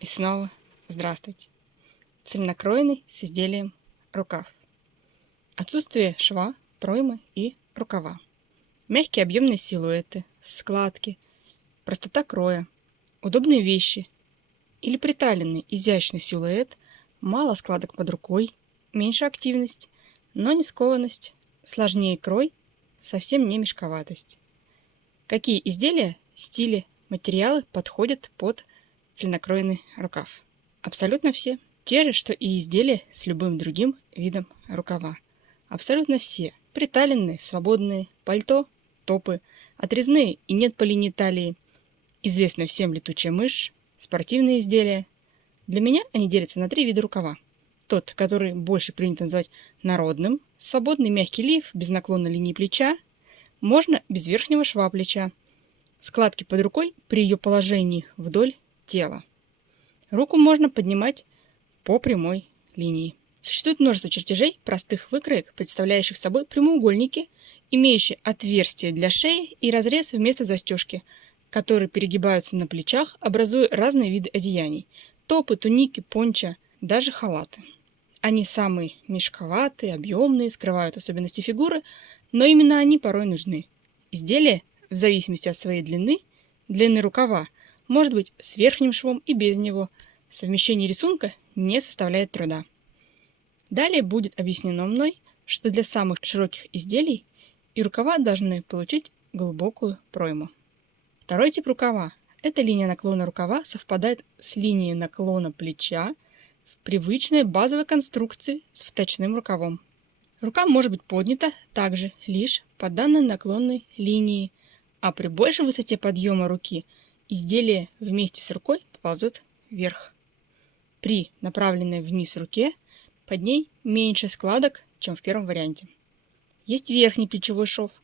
И снова здравствуйте. Цельнокроенный с изделием рукав. Отсутствие шва, проймы и рукава. Мягкие объемные силуэты, складки, простота кроя, удобные вещи или приталенный изящный силуэт, мало складок под рукой, меньше активность, но не скованность, сложнее крой, совсем не мешковатость. Какие изделия, стили, материалы подходят под цельнокроенный рукав? Абсолютно все. Те же, что и изделия с любым другим видом рукава. Абсолютно все. Приталенные, свободные, пальто, топы, отрезные и нет по линии талии. Известная всем летучая мышь, спортивные изделия. Для меня они делятся на 3 вида рукава. Тот, который больше принято называть народным, свободный мягкий лиф, без наклона линии плеча, можно без верхнего шва плеча. Складки под рукой при ее положении вдоль тела. Руку можно поднимать по прямой линии. Существует множество чертежей простых выкроек, представляющих собой прямоугольники, имеющие отверстие для шеи и разрез вместо застежки, которые перегибаются на плечах, образуя разные виды одеяний – топы, туники, пончо, даже халаты. Они самые мешковатые, объемные, скрывают особенности фигуры, но именно они порой нужны. Изделие, в зависимости от своей длины рукава, может быть с верхним швом и без него. Совмещение рисунка не составляет труда. Далее будет объяснено мной, что для самых широких изделий и рукава должны получить глубокую пройму. Второй тип рукава – это линия наклона рукава совпадает с линией наклона плеча в привычной базовой конструкции с вточным рукавом. Рука может быть поднята также лишь по данной наклонной линии, а при большей высоте подъема руки изделие вместе с рукой поползет вверх. При направленной вниз руке под ней меньше складок, чем в первом варианте. Есть верхний плечевой шов.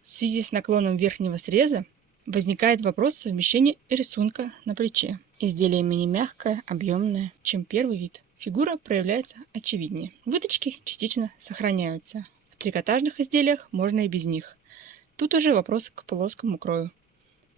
В связи с наклоном верхнего среза возникает вопрос совмещения рисунка на плече. Изделие менее мягкое, объемное, чем первый вид. Фигура проявляется очевиднее. Выточки частично сохраняются. В трикотажных изделиях можно и без них. Тут уже вопрос к плоскому крою.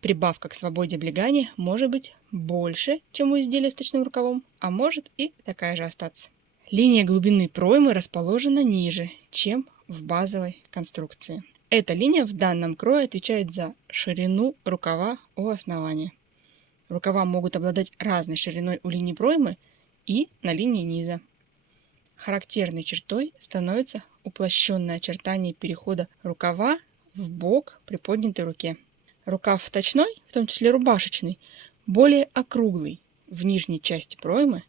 Прибавка к свободе облегания может быть больше, чем у изделия с точным рукавом, а может и такая же остаться. Линия глубины проймы расположена ниже, чем в базовой конструкции. Эта линия в данном крое отвечает за ширину рукава у основания. Рукава могут обладать разной шириной у линии проймы и на линии низа. Характерной чертой становится уплощенное очертание перехода рукава в бок при поднятой руке. Рукав вточной, в том числе рубашечный, более округлый в нижней части проймы,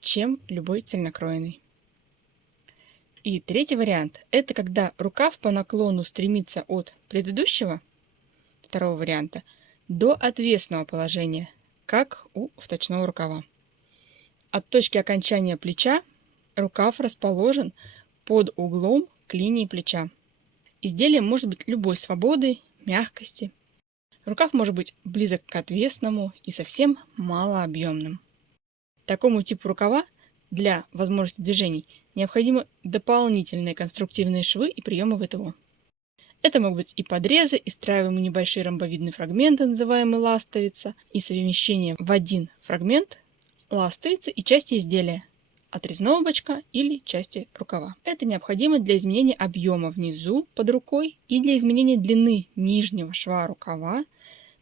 чем любой цельнокроенный. И третий вариант – это когда рукав по наклону стремится от предыдущего, второго варианта, до отвесного положения, как у вточного рукава. От точки окончания плеча рукав расположен под углом к линии плеча. Изделие может быть любой свободы, мягкости. Рукав может быть близок к отвесному и совсем малообъемным. Такому типу рукава для возможности движений необходимы дополнительные конструктивные швы и приемы ВТО. Это могут быть и подрезы, и встраиваемые небольшие ромбовидные фрагменты, называемые ластовица, и совмещение в один фрагмент ластовицы и части изделия, отрезного бочка или части рукава. Это необходимо для изменения объема внизу под рукой и для изменения длины нижнего шва рукава,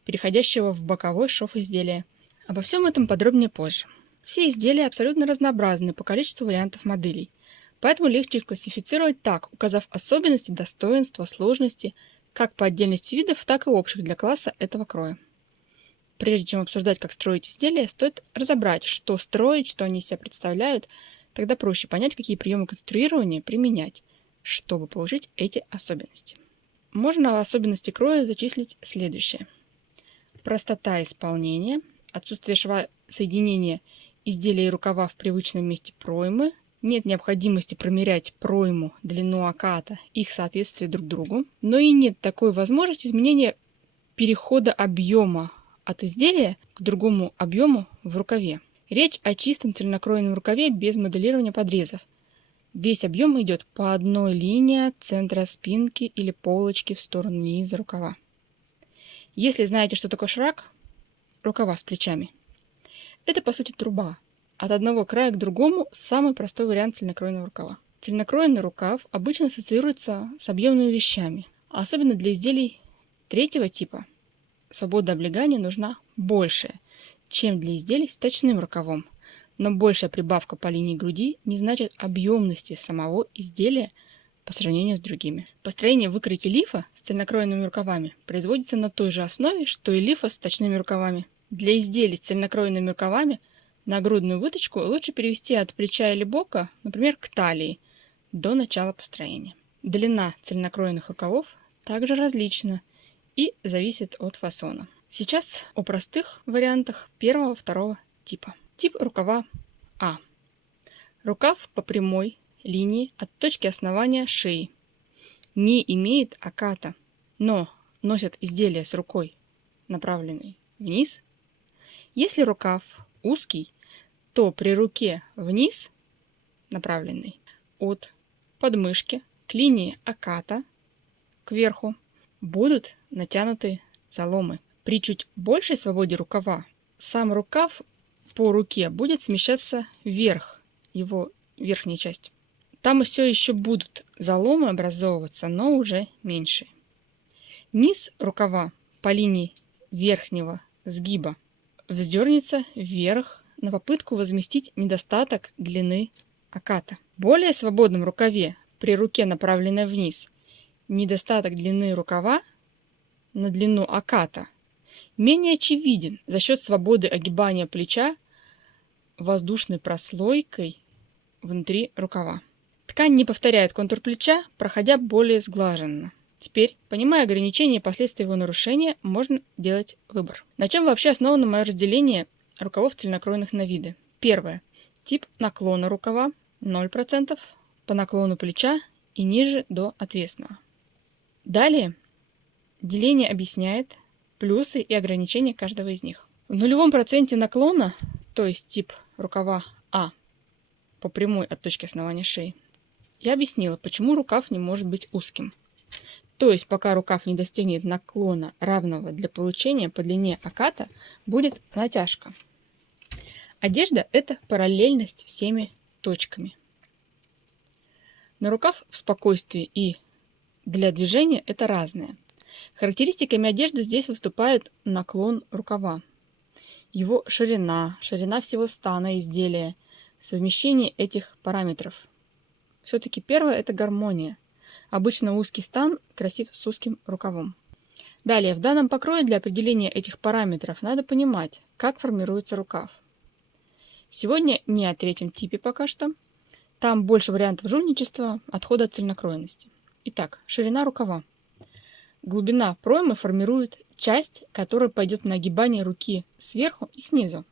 переходящего в боковой шов изделия. Обо всем этом подробнее позже. Все изделия абсолютно разнообразны по количеству вариантов моделей, поэтому легче их классифицировать так, указав особенности, достоинства, сложности, как по отдельности видов, так и общих для класса этого кроя. Прежде чем обсуждать, как строить изделия, стоит разобрать, что строить, что они из себя представляют, тогда проще понять, какие приемы конструирования применять, чтобы получить эти особенности. Можно в особенности кроя зачислить следующее. Простота исполнения, отсутствие шва соединения изделия и рукава в привычном месте проймы, нет необходимости промерять пройму, длину оката, их соответствие друг другу, но и нет такой возможности изменения перехода объема от изделия к другому объему в рукаве. Речь о чистом цельнокроенном рукаве без моделирования подрезов. Весь объем идет по одной линии от центра спинки или полочки в сторону низа рукава. Если знаете, что такое шрак, рукава с плечами, Это по сути труба. От одного края к другому самый простой вариант цельнокроенного рукава. Цельнокроенный рукав обычно ассоциируется с объемными вещами, а особенно для изделий третьего типа свобода облегания нужна большая, чем для изделий с точным рукавом. Но большая прибавка по линии груди не значит объемности самого изделия по сравнению с другими. Построение выкройки лифа с цельнокроенными рукавами производится на той же основе, что и лифа с точными рукавами. Для изделий с цельнокроенными рукавами нагрудную выточку лучше перевести от плеча или бока, например, к талии, до начала построения. Длина цельнокроенных рукавов также различна и зависит от фасона. Сейчас о простых вариантах первого-второго типа. Тип рукава А. Рукав по прямой линии от точки основания шеи. Не имеет оката, но носят изделия с рукой, направленной вниз. Если рукав узкий, то при руке вниз, направленной от подмышки к линии оката кверху, будут натянуты заломы. При чуть большей свободе рукава сам рукав по руке будет смещаться вверх, его верхняя часть. Там все еще будут заломы образовываться, но уже меньше. Низ рукава по линии верхнего сгиба вздернется вверх на попытку возместить недостаток длины оката. В более свободном рукаве при руке, направленной вниз, недостаток длины рукава на длину оката менее очевиден за счет свободы огибания плеча воздушной прослойкой внутри рукава. Ткань не повторяет контур плеча, проходя более сглаженно. Теперь, понимая ограничения и последствия его нарушения, можно делать выбор. На чем вообще основано мое разделение рукавов цельнокроенных на виды? Первое. Тип наклона рукава 0% по наклону плеча и ниже до отвесного. Далее деление объясняет плюсы и ограничения каждого из них. В 0% наклона, то есть тип рукава А по прямой от точки основания шеи, я объяснила, почему рукав не может быть узким. То есть пока рукав не достигнет наклона, равного для получения по длине оката, будет натяжка. Одежда – это параллельность всеми точками. На рукав в спокойствии и для движения это разное. Характеристиками одежды здесь выступает наклон рукава, его ширина, ширина всего стана изделия, совмещение этих параметров. Все-таки первое – это гармония. Обычно узкий стан красив с узким рукавом. Далее, в данном покрое для определения этих параметров надо понимать, как формируется рукав. Сегодня не о третьем типе пока что. Там больше вариантов жульничества, отхода от цельнокроенности. Итак, ширина рукава. Глубина проймы формирует часть, которая пойдет на огибание руки сверху и снизу.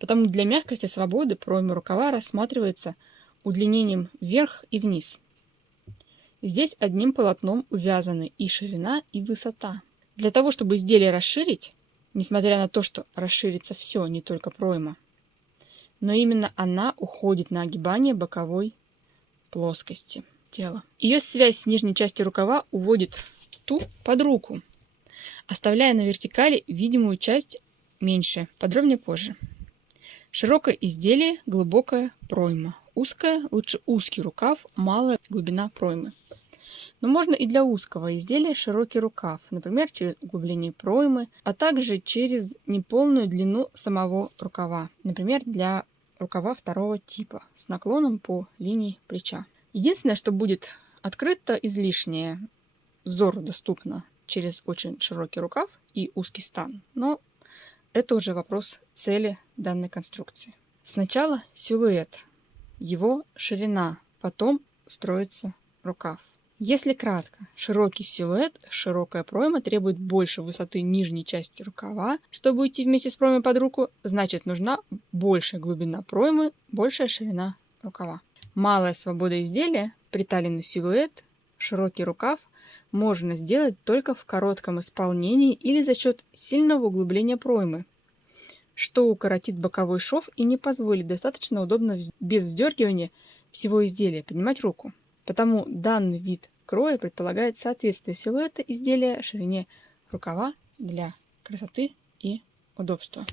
Потому для мягкости свободы пройма рукава рассматривается удлинением вверх и вниз. Здесь одним полотном увязаны и ширина, и высота. Для того, чтобы изделие расширить, несмотря на то, что расширится все, не только пройма, но именно она уходит на огибание боковой плоскости тела. Ее связь с нижней частью рукава уводит ту под руку, оставляя на вертикали видимую часть меньше. Подробнее позже. Широкое изделие, глубокая пройма. Узкая, лучше узкий рукав, малая глубина проймы. Но можно и для узкого изделия широкий рукав, например, через углубление проймы, а также через неполную длину самого рукава, например, для рукава второго типа с наклоном по линии плеча. Единственное, что будет открыто излишнее, взору доступно через очень широкий рукав и узкий стан, но это уже вопрос цели данной конструкции. Сначала силуэт, его ширина, потом строится рукав. Если кратко, широкий силуэт, широкая пройма требует больше высоты нижней части рукава, чтобы уйти вместе с проймой под руку, значит нужна большая глубина проймы, большая ширина рукава. Малая свобода изделия, приталенный силуэт, широкий рукав можно сделать только в коротком исполнении или за счет сильного углубления проймы, что укоротит боковой шов и не позволит достаточно удобно без вздергивания всего изделия поднимать руку. Потому данный вид кроя предполагает соответствие силуэта изделия ширине рукава для красоты и удобства.